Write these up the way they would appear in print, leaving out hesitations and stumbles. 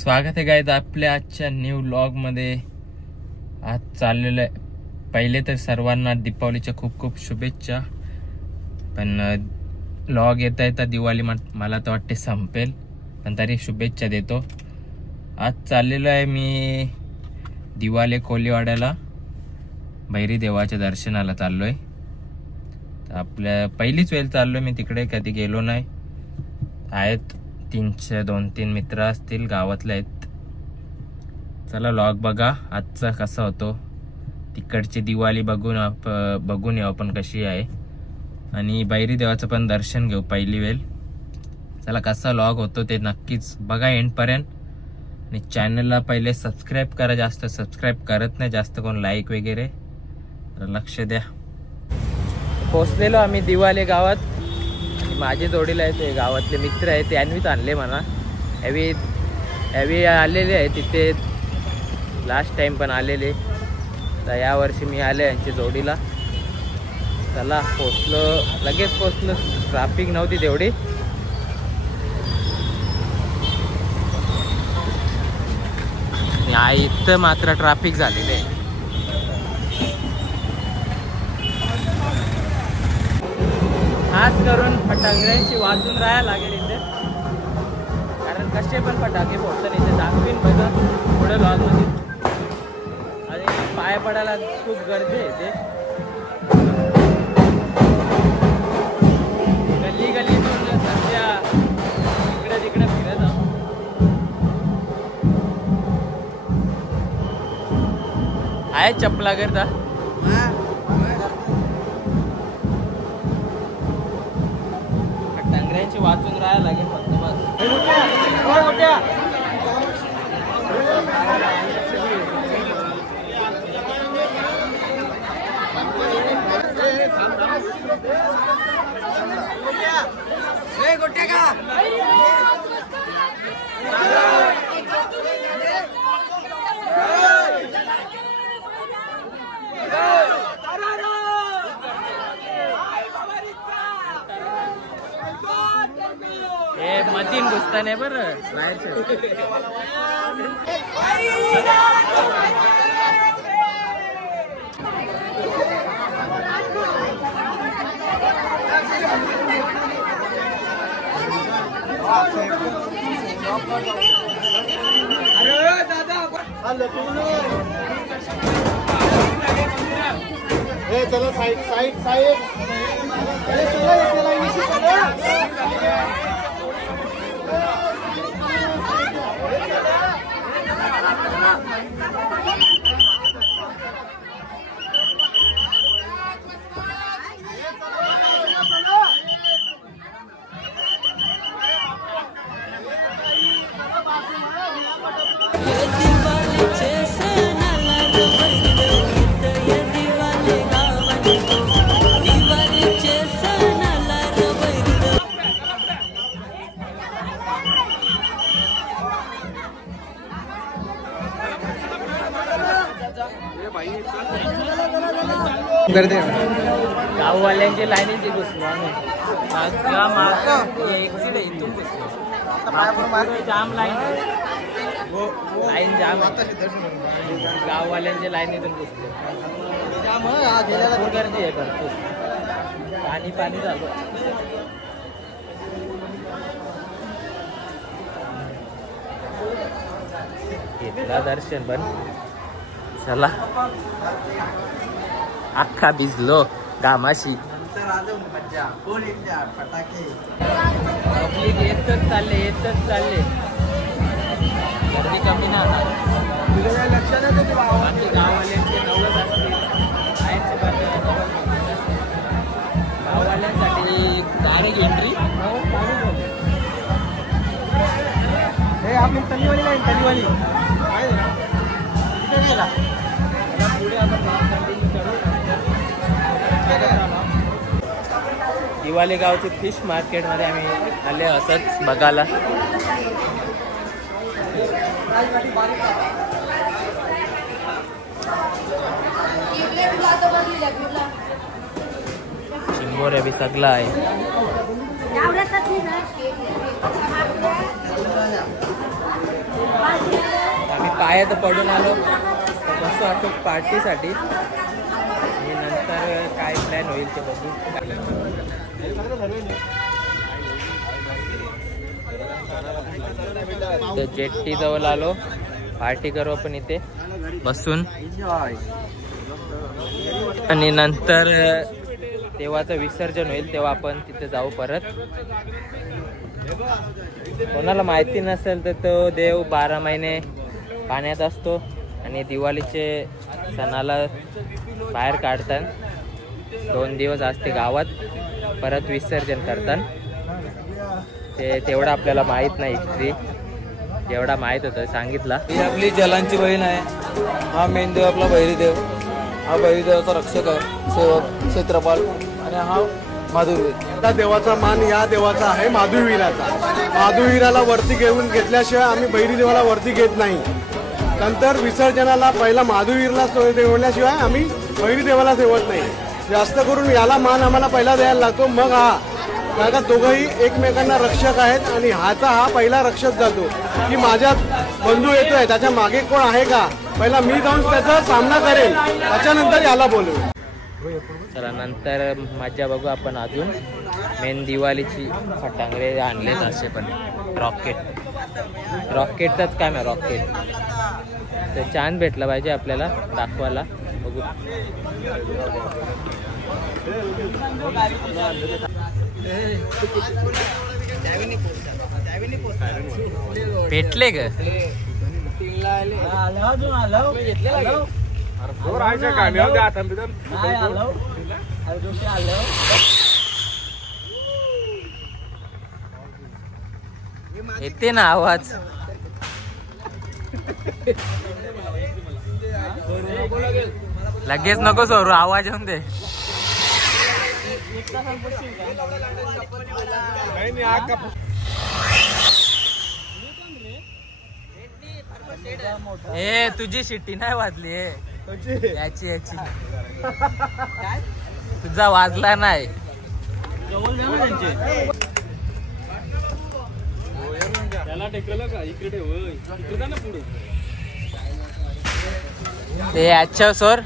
स्वागत आहे गाईज आपल्या आजच्या न्यू व्लॉग मध्ये। आज चाललेलं आहे। पहिले तर सर्वांना दीपावलीच्या खूप खूप शुभेच्छा। पण व्लॉग येता येता दिवाळी मला तर वाटते संपेल, पण तरी शुभेच्छा देतो। आज चाललेलो आहे मी दिवाले कोलीवाड्याला, भैरी देवाच्या दर्शनाला चाललोय। आपल्या पहिलीच वेळ चाललोय मी तिकडे, कधी गेलो नाही। आहेत 2-3 मित्र असतील, गावातले आहेत। चला व्लॉग बघा आजचा कसा होतो, तिकडची दिवाळी बघून येऊ आपण कशी आहे, आणि भैरी देवाचं पण दर्शन घेऊ पहिली वेळ। चला कसा व्लॉग होतो ते नक्कीच बघा एंड पर्यंत, आणि चॅनलला पहिले सबस्क्राईब करा। जास्त सबस्क्राईब करत नाही जास्त कोण, लाईक वगैरे लक्ष द्या। पोचलेलो आम्ही दिवाले गावात। माझे जोडीला आहे ते गावातले मित्र आहे, त्यांनीच आणले म्हणा। यावी आलेले आहे तिथे, लास्ट टाइम पण आलेले, तर या वर्षी मी आले यांच्या जोडीला। चला पोचलो, लगेच पोचलो, ट्रॅफिक नव्हती तेवढी। इथं मात्र ट्रॅफिक झालेलं आहे। खास करून फटाक्यांची वाजून राहायला लागेल इथे, कारण कसे पण फटाके फोडतात इथे, दाखवीन बघा पुढे लॉग मध्ये। आणि पाय पडायला खूप गर्दी आहे इथे, गल्ली गल्लीतून सध्या इकडे तिकडे फिरत आहोत। आहे चपला करता वाचून राहायला लागेल फक्त बस। मतीन घुसता नाही बरं बाहेरचे। अरे दादा चलो साइड साइड साइड, गाववाल्यांची लाईनीची घुसलो आम्ही, एक्झिट आहे इथून घुसलो। जाम लाईन जाम, गाववाल्यांच्या लाईनीतून घुसलो। भरपूर गर्दी आहे, भरपूर पाणी झालं। घेतला दर्शन पण, चला अख्खा भिजलो घामाशी। येतच चालले, गर्दी कमी ना बाकी गाववाल्यांचे 90 असतील, गाववाल्यांसाठी डायरेक्ट एंट्री। हे आपली तलीवाली लाईन, तलीवाली कुठे गेला पुढे आपण दिवाले गावचे फिश मार्केट मध्ये आम्ही आले असंच बघायला। चिंबोऱ्या बी सगळं आहे। आम्ही पायात पडून आलो बसतो असं पार्टीसाठी आणि नंतर काय प्लॅन होईल ते बघू. जेट्टी जवळ आलो, पार्टी करू आपण इथे बसून आणि नंतर देवाचं विसर्जन होईल तेव्हा आपण तिथे जाऊ परत. कोणाला माहिती नसेल तर तो देव 12 महिने पाण्यात असतो आणि दिवाळीचे सणाला बाहेर काढतात. 2 दिवस असते गावात, परत विसर्जन करतात. ते तेवढं आपल्याला माहीत नाही हिस्ट्री, जेवढा माहीत होतं सांगितला. ही आपली जलांची बहीण आहे. हा मेन देव आपला भैरीदेव. हा भैरीदेवाचा रक्षक आहे, सेवक क्षेत्रपाल. आणि हा माधुवीर. त्या देवाचा मान या देवाचा आहे माधुवीराचा. माधुवीराला वरती घेतल्याशिवाय आम्ही भैरी देवाला वरती घेत नाही. नंतर विसर्जनाला पहिला माधुवीरला ठेवल्याशिवाय आम्ही भैरी देवाला ठेवत नाही. जास्त करून याला मान आम्हाला पहिला द्यायला लागतो, मग हा. कारण का दोघंही एकमेकांना रक्षक आहेत आणि हा पहिला रक्षक जातो की माझ्या बंधू येतोय त्याच्या मागे कोण आहे का, पहिला मी जाऊन त्याचा सामना करेल, त्याच्यानंतर याला बोलू. चला नंतर मजा बघू आपण. अजून मेन दिवाळीची फटांगडे आणलेत असे पण रॉकेटचाच काम आहे. रॉकेट तर छान भेटला पाहिजे आपल्याला दाखवायला. बघू भेटले ग येते ना आवाज. लगेच नको सोरू, आवाज येऊन दे. ए तुझी शिट्टी नाही वाजली याची तुझा वाजला नाही. ते अच्छा सर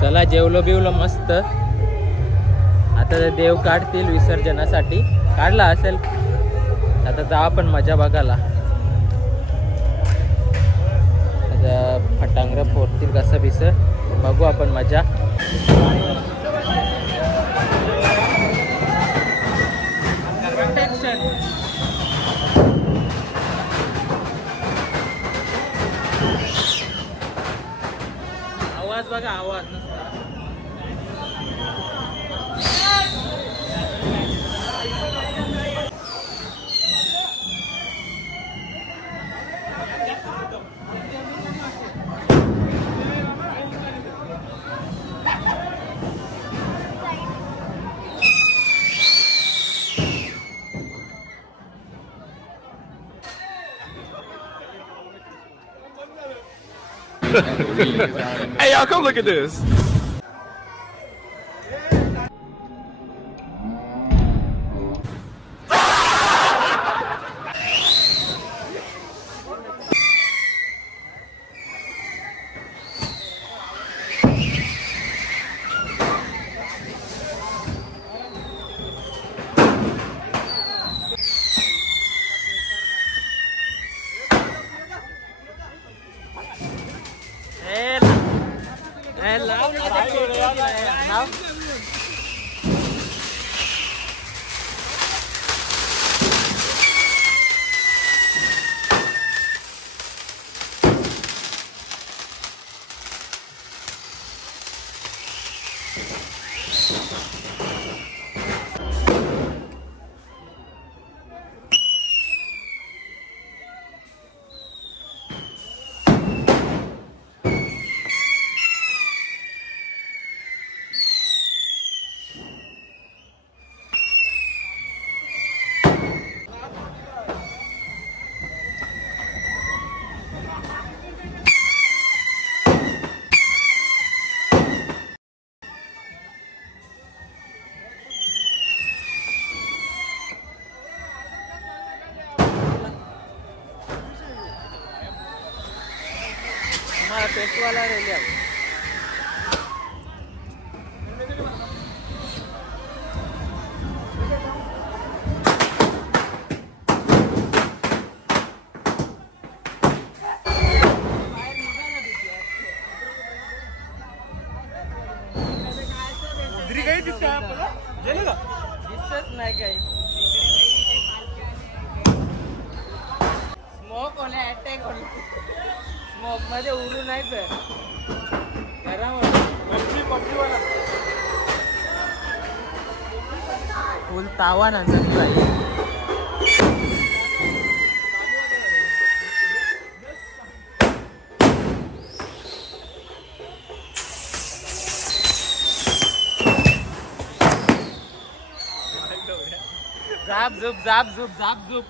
चला जेवलो बिवलो मस्त. आता देव काढतील विसर्जनासाठी, काढला असेल आता जा आपण मजा बघायला. आता फटांगड फोडतील कसं बिस बघू आपण मजा. आवाज बघा, आवाज Hey, y'all, come look at this. लाव टेस्ट वाला ले लिया दिसत नाही काही स्मोक होणे अटॅक होणे स्मोक मध्ये उडू नाही तर गरम फुल तावा ना जाप झुप जाप झुप जाप झुप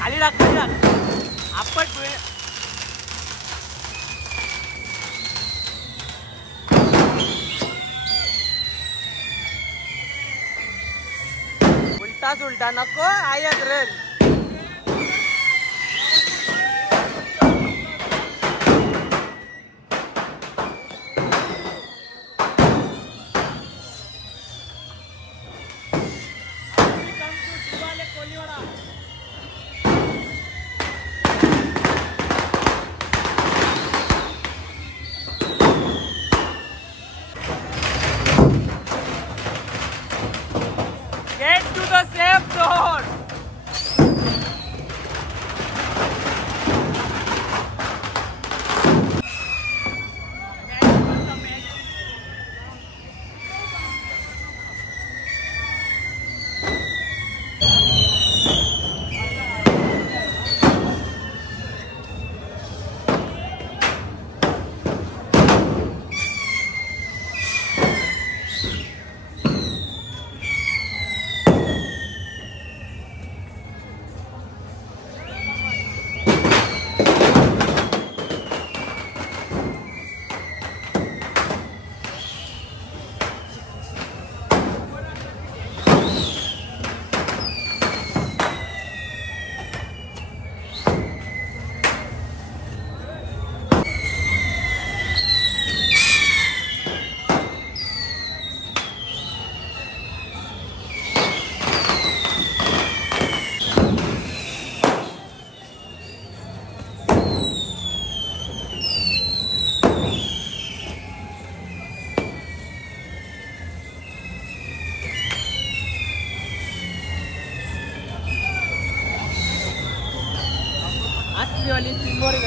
खाली राख आपट उलटा सुलटा नको आयत rail Get to the safe zone!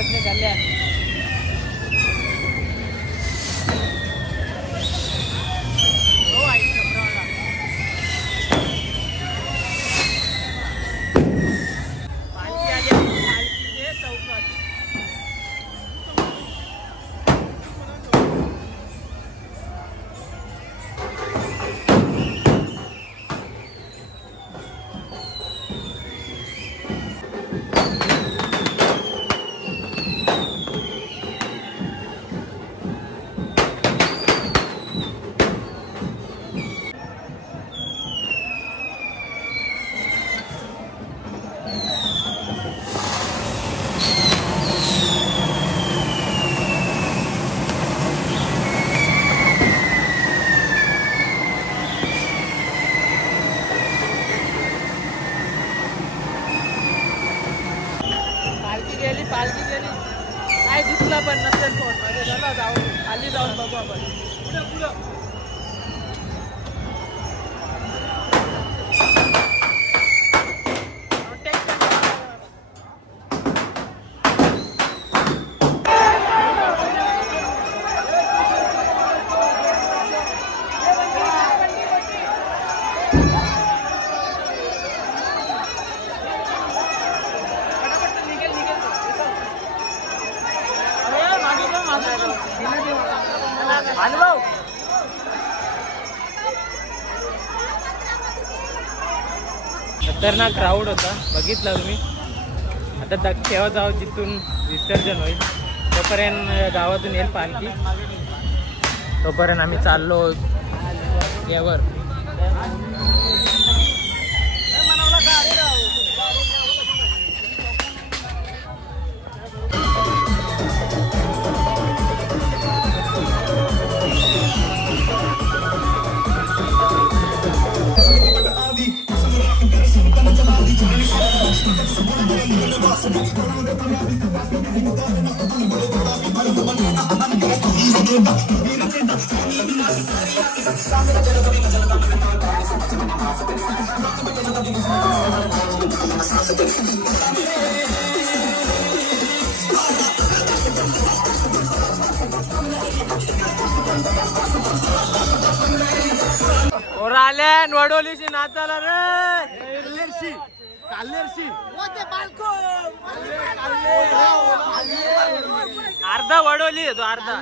आपले कल्याण. पालखी गेली काय दिसला पण नसेल फोन मध्ये. चला जाऊ खाली जाऊन बघू आपण. पुढे पुढं अनुभव खतरनाक क्राऊड होता बघितला तुम्ही. आता तेव्हा जाऊ जिथून विसर्जन होईल तोपर्यंत गावातून येईल पालखी. तोपर्यंत आम्ही चाललो यावर. आल्यान वडोलीची नाचाला रे. अर्धा वडोली येतो अर्धा.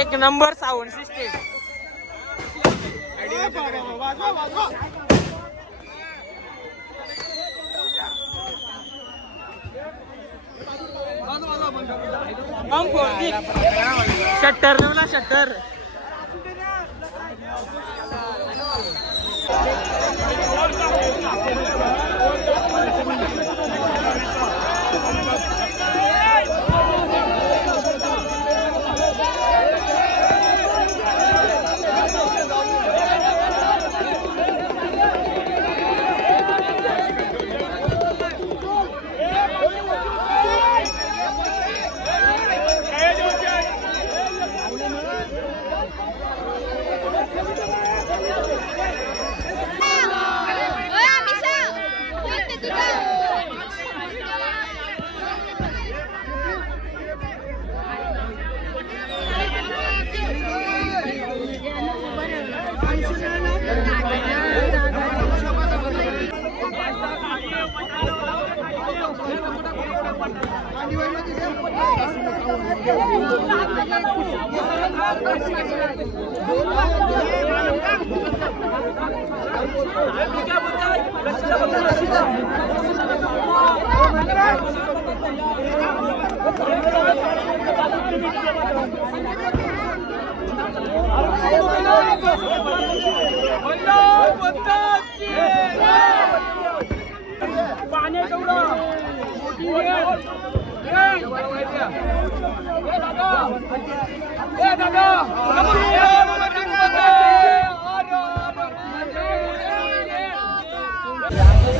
एक नंबर साऊंड सिस्टम. शटर लावला शटर.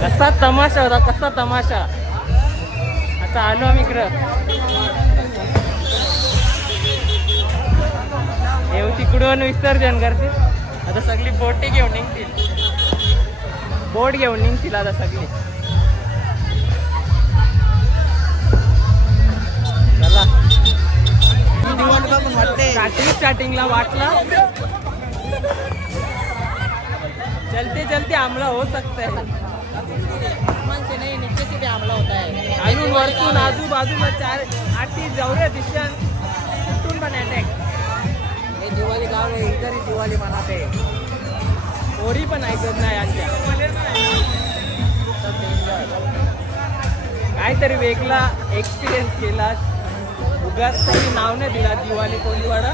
कसा तमाशा होता, कसा तमाशा. आता आलो आम्ही इकडं. येऊ तिकडून विसर्जन करतील. आता सगळी बोटी घेऊन निघतील, बोट घेऊन निघतील आता सगळी. चला स्टार्टिंगला वाटला चलते चलते हमला हो सकता है, से नहीं नीचे से भी हमला होता है. अजून वरतून आजूबाजूला 4-8 जाऊया दिशा कुठून पण अटॅक. हे दिवाळी गाव आहे, इतर दिवाळी मनाते होरी पण ऐकत नाही यांच्या. काहीतरी वेगळा एक्सपिरियन्स केला. उगाच तरी नाव नाही दिला दिवाळी कोलीवाडा.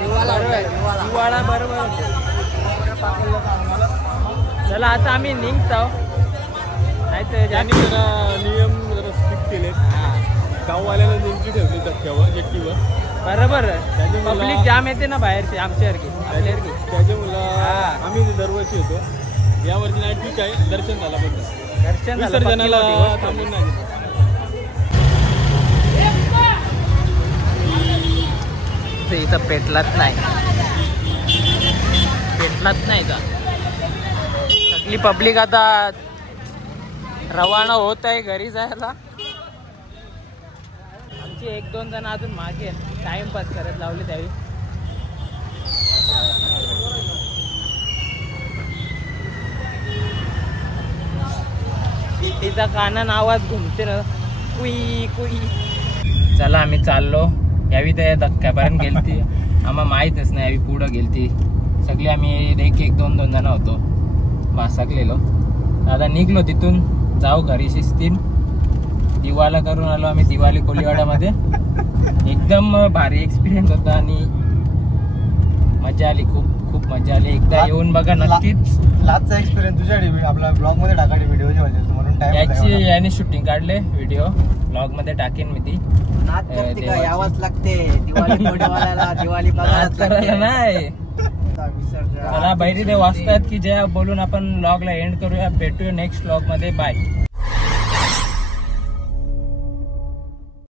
दिवाळा बरोबर. चला आता आम्ही निघतो. त्यांनी जरा नियम जरा स्ट्रिक्ट केले. गाववाल्याला नेमकी ठेवली धक्क्यावर जेट्टीवर. बरोबर. पब्लिक जाम येते ना बाहेरची आमच्यासारखी. त्याच्यामुळं आम्ही दरवर्षी येतो. यावर्षी नाही ठीक आहे, दर्शन झाला पाहिजे. दर्शन विसर्जनाला थांबून नाही. इथं पेटलाच नाही का. सगळी पब्लिक आता रवाना होत आहे घरी जायला. आमची 1-2 जण अजून मागे टाइमपास करत लावले त्यावेळी. शिटीचा कानान आवाज घुमते ना, कुई कुई. चला आम्ही चाललो. यावी तर धक्क्यापर्यंत गेलती, आम्हाला माहीतच नाही. यावी पुढं गेलती सगळी. आम्ही 1-2 जण होतो वासकलेलो. आता निघलो तिथून, जाऊ घरी शिस्तीन. दिवाला करून आलो आम्ही दिवाळी कोलीवाड्यामध्ये. एकदम भारी एक्सपिरियन्स होता आणि मजा आली, खूप मजा आली. एकदा येऊन बघा नक्कीच. लास्टचा एक्सपिरियन्स तुझ्या आपला ब्लॉग मध्ये टाकायचे व्हिडिओ याची याने शूटिंग काढले व्हिडिओ, ब्लॉग मध्ये टाकेन मी ती. यावंच लागते दिवाळी दिवाळी करायला नाही. चला बैरी देव वाचतात की जय बोलून आपण ब्लॉगला एंड करूया. भेटूया नेक्स्ट ब्लॉग मध्ये. बाय.